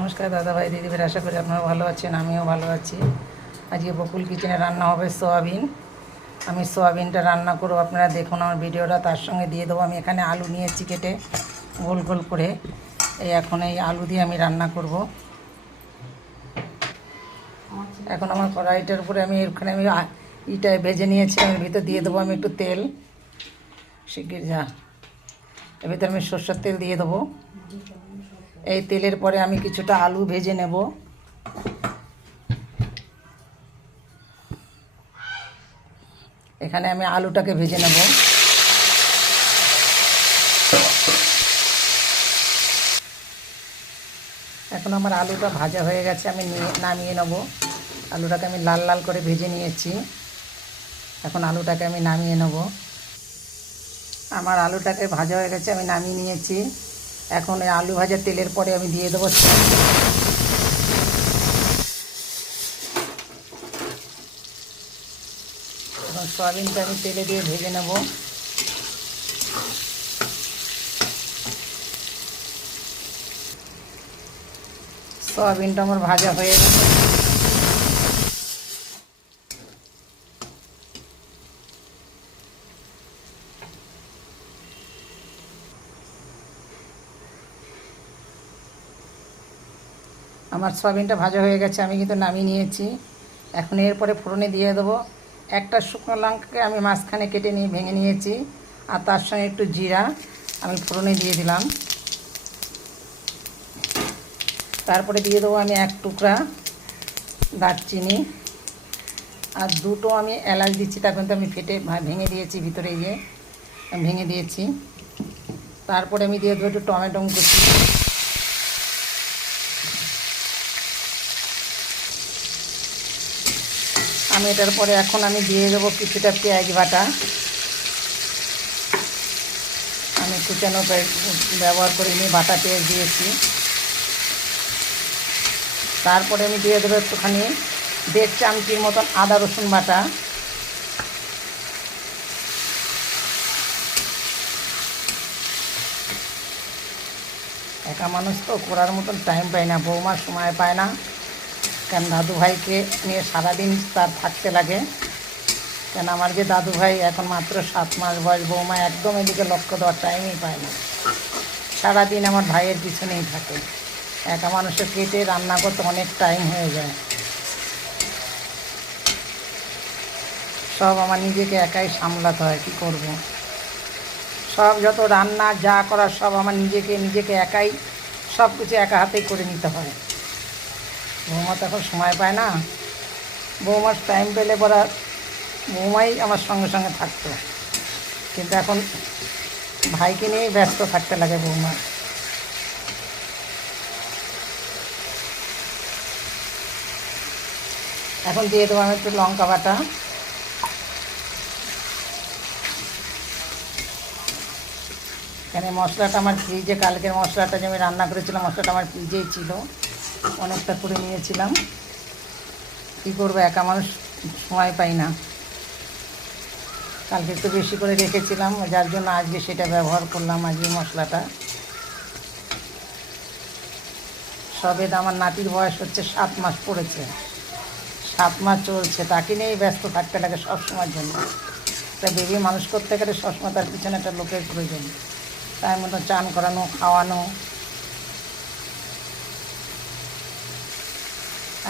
নমস্কার দাদা ভাই দিদিভাই, আশা করি আপনারা ভালো আছেন, আমিও ভালো আছি। আজকে বকুল কিচেনে রান্না হবে সোয়াবিন। আমি সোয়াবিনটা রান্না করব, আপনারা দেখুন আমার ভিডিওটা। তার সঙ্গে দিয়ে দেবো আমি এখানে আলু নিয়েছি কেটে গোল গোল করে। এখন এই আলু দিয়ে আমি রান্না করব। এখন আমার কড়াইটার উপরে আমি এখানে ইটা ভেজে নিয়েছি, এর ভিতর দিয়ে দেবো আমি একটু তেল। শিগগির যা, এর ভিতরে আমি সরষের তেল দিয়ে দেবো। এই তেলের পরে আমি কিছুটা আলু ভেজে নেব। এখানে আমি আলুটাকে ভেজে নেব। এখন আমার আলুটা ভাজা হয়ে গেছে, আমি নামিয়ে নেব। আলুটাকে আমি লাল লাল করে ভেজে নিয়েছি। এখন আলুটাকে আমি নামিয়ে নেব। আমার আলুটাকে ভাজা হয়ে গেছে, আমি নামিয়ে নিয়েছি। এখন এই আলু ভাজা তেলের পরে আমি দিয়ে দেবো সয়াবিনটা আমি তেলে দিয়ে ভেজে নেব। সয়াবিনটা আমার ভাজা হয়ে গেছে। আমার সয়াবিনটা ভাজা হয়ে গেছে, আমি কিন্তু নামিয়ে নিয়েছি। এখন এরপরে ফোড়নে দিয়ে দেবো একটা শুকনো লঙ্কাকে আমি মাঝখানে কেটে নিয়ে ভেঙে নিয়েছি, আর তার সঙ্গে একটু জিরা আমি ফোড়নে দিয়ে দিলাম। তারপরে দিয়ে দেবো আমি এক টুকরা দারচিনি, আর দুটো আমি এলাচ দিচ্ছি। তার কিন্তু আমি ভেঙে দিয়েছি, ভিতরে গিয়ে আমি ভেঙে দিয়েছি। তারপরে আমি দিয়ে দেবো একটু টমেটো কুচি। আমি এটার পরে এখন আমি দিয়ে দেবো কিছুটা পেঁয়াজ বাটা। আমি কুচানো ব্যবহার করে নিয়ে বাটা পেঁয়াজ দিয়েছি। তারপরে আমি দিয়ে দেবো একটুখানি 1.5 চামচির মতন আদা রসুন বাটা। একা মানুষ তো করার মতন টাইম পায় না, বৌমার সময় পায় না, কেন দাদু ভাইকে নিয়ে সারাদিন তার থাকতে লাগে। কেন আমার যে দাদু ভাই এখন মাত্র 7 মাস বয়স, বৌমা একদম এদিকে লক্ষ্য দেওয়ার টাইমই পায় না, সারাদিন আমার ভাইয়ের পিছনেই থাকে। একা মানুষের কেটে রান্না করতে অনেক টাইম হয়ে যায়। সব আমার নিজেকে একাই সামলাতে হয়, কী করব। সব যত রান্না যা করার সব আমার নিজেকে একাই সব কিছু একা হাতেই করে নিতে হয়। বৌমা তো এখন সময় পায় না। বৌমার টাইম পেলে পরে বৌমাই আমার সঙ্গে সঙ্গে থাকতো, কিন্তু এখন ভাইকে নিয়েই ব্যস্ত থাকতে লাগে বৌমার। এখন দিয়ে দেবো আমি একটু লঙ্কা বাটা। এখানে মশলাটা আমার ফ্রিজে, কালকের মশলাটা যে আমি রান্না করেছিলাম মশলাটা আমার ফ্রিজেই ছিল, অনেকটা করে নিয়েছিলাম। কী করবো, একা মানুষ সময় পাই না। কালকে একটু বেশি করে রেখেছিলাম, যার জন্য আজকে সেটা ব্যবহার করলাম, আজকে মশলাটা। সবে আমার নাতির বয়স হচ্ছে 7 মাস পড়েছে, 7 মাস চলছে, তাকে নিয়েই ব্যস্ত থাকতে লাগে সবসময়ের জন্য। তা বেবি মানুষ করতে গেলে সবসময় তার পিছনে একটা লোকের প্রয়োজন, তার মতো চান করানো, খাওয়ানো।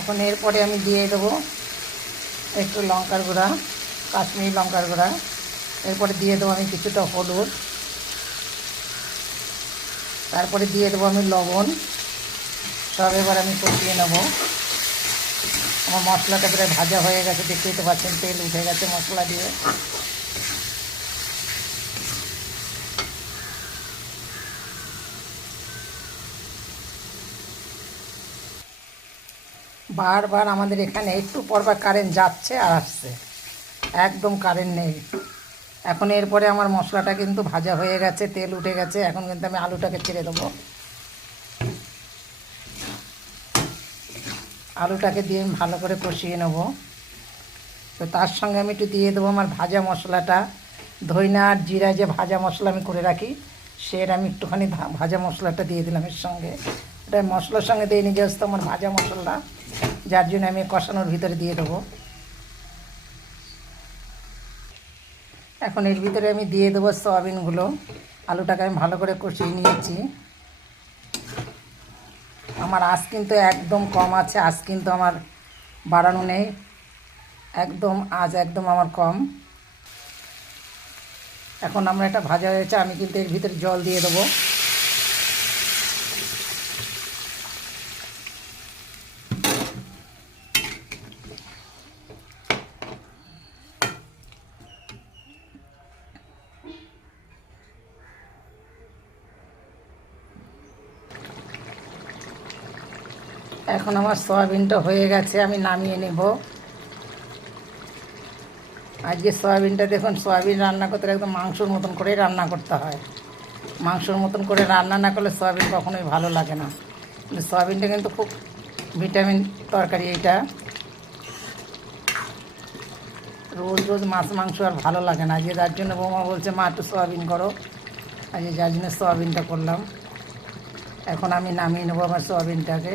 এখন এরপরে আমি দিয়ে দেবো একটু লঙ্কার গুঁড়া, কাশ্মীরি লঙ্কার গুঁড়া। এরপরে দিয়ে দেবো আমি কিছুটা হলুদ। তারপরে দিয়ে দেবো আমি লবণ। সব এবার আমি কষিয়ে নেব। আমার মশলাটা প্রায় ভাজা হয়ে গেছে, দেখতেই তো পাচ্ছেন তেল উঠে গেছে মশলা দিয়ে। বারবার আমাদের এখানে একটু পরবার কারেন্ট যাচ্ছে আর আসছে, একদম কারেন্ট নেই। এখন এরপরে আমার মশলাটা কিন্তু ভাজা হয়ে গেছে, তেল উঠে গেছে। এখন কিন্তু আমি আলুটাকে ছেড়ে দেবো। আলুটাকে দিয়ে আমি ভালো করে কষিয়ে নেব। তো তার সঙ্গে আমি একটু দিয়ে দেবো আমার ভাজা মশলাটা, ধইনা আর জিরা যে ভাজা মশলা আমি করে রাখি, সেটা আমি একটুখানি ভাজা মশলাটা দিয়ে দিলাম এর সঙ্গে। এটা মশলার সঙ্গে দিয়ে নিজে আসতো আমার ভাজা মশলা, যার জন্য আমি কষানোর ভিতরে দিয়ে দেবো। এখন এর ভিতরে আমি দিয়ে দেবো সয়াবিনগুলো। আলুটাকে আমি ভালো করে কষিয়ে নিয়েছি। আমার আঁচ কিন্তু একদম কম আছে, আঁচ কিন্তু আমার বাড়ানো নেই, একদম আঁচ একদম আমার কম। এখন আমরা এটা ভাজা হয়েছে, আমি কিন্তু এর ভিতরে জল দিয়ে দেবো। এখন আমার সয়াবিনটা হয়ে গেছে, আমি নামিয়ে নেব। আজকে সয়াবিনটা দেখুন, সয়াবিন রান্না করতে একদম মাংসর মতন করেই রান্না করতে হয়। মাংসর মতন করে রান্না না করলে সয়াবিন কখনোই ভালো লাগে না। কিন্তু সয়াবিনটা কিন্তু খুব ভিটামিন তরকারি এইটা। রোজ রোজ মাছ মাংস আর ভালো লাগে না, যে যার জন্য বৌমা বলছে মা একটু সয়াবিন করো, আজকে যার জন্য সয়াবিনটা করলাম। এখন আমি নামিয়ে নেবো আমার সয়াবিনটাকে।